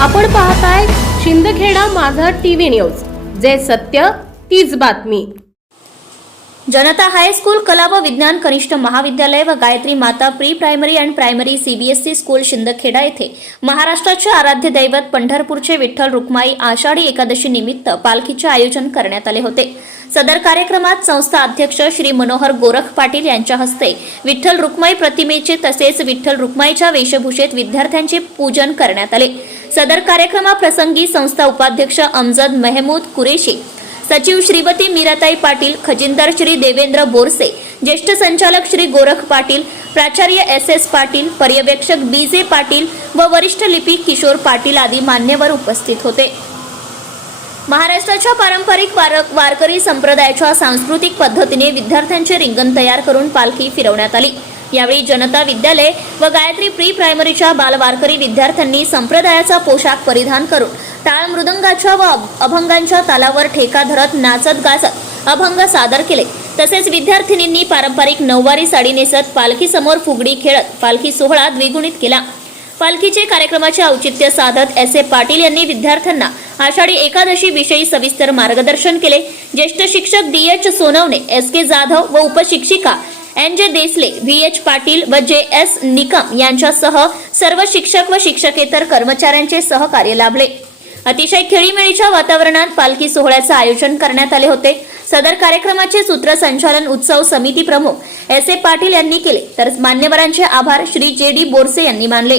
आपण पाहताय शिंदखेडा माझा टीव्ही न्यूज. जे सत्य तीच बातमी. जनता हायस्कूल कला व विज्ञान कनिष्ठ महाविद्यालय व Gayatri Mata pre primary and primary CBSE school Shindkheda येथे महाराष्ट्राचे आराध्य दैवत पंढरपूरचे विठ्ठल रुक्माई आषाढी एकादशी निमित्त पालखीचे आयोजन करण्यात आले होते. सदर कार्यक्रमात संस्था अध्यक्ष श्री मनोहर गोरख पाटील यांच्या हस्ते विठ्ठल रुक्माई प्रतिमेचे तसेच विठ्ठल रुक्माईच्या वेशभूषेत विद्यार्थ्यांचे पूजन करण्यात आले. सदर कार्यक्रमाप्रसंगी संस्था उपाध्यक्ष अमजद मेहमूद कुरेशी सचिव श्रीमती मीराताई पाटील खजिनदार श्री देवेंद्र बोरसे ज्येष्ठ संचालक श्री गोरख पाटील प्राचार्य एस एस पाटील पर्यवेक्षक बी जे पाटील व वरिष्ठ लिपी किशोर पाटील आदी मान्यवर उपस्थित होते. महाराष्ट्राच्या पारंपरिक वार वारकरी संप्रदायाच्या सांस्कृतिक पद्धतीने विद्यार्थ्यांचे रिंगण तयार करून पालखी फिरवण्यात आली. यावेळी जनता विद्यालय व गायत्री प्री प्रायमरीच्या बालवारकरी विद्यार्थ्यांनी संप्रदायाचा पोशाख परिधान करून टाळ मृदंगाच्या व अभंगांच्या तालावर ठेका धरत नाचत गाजत अभंग सादर केले. तसेच विद्यार्थिनींनी पारंपरिक नऊवारी साडी नेसत पालखी समोर फुगडी खेळत पालखी सोहळा द्विगुणित केला. पालखीचे कार्यक्रमाचे औचित्य साधत एस ए पाटील यांनी विद्यार्थ्यांना आषाढी एकादशी विषयी सविस्तर मार्गदर्शन केले. ज्येष्ठ शिक्षक D H Sonawane S K Jadhav व उपशिक्षिका एन जे देसले व्ही एच पाटील व जे एस निकम यांच्यासह सर्व शिक्षक व शिक्षकेतर कर्मचाऱ्यांचे सहकार्य लाभले. अतिशय खेळीमेळीच्या वातावरणात पालखी सोहळ्याचं आयोजन करण्यात आले होते. सदर कार्यक्रमाचे सूत्रसंचालन उत्सव समिती प्रमुख एस ए पाटील यांनी केले तर मान्यवरांचे आभार श्री जे डी बोरसे यांनी मानले.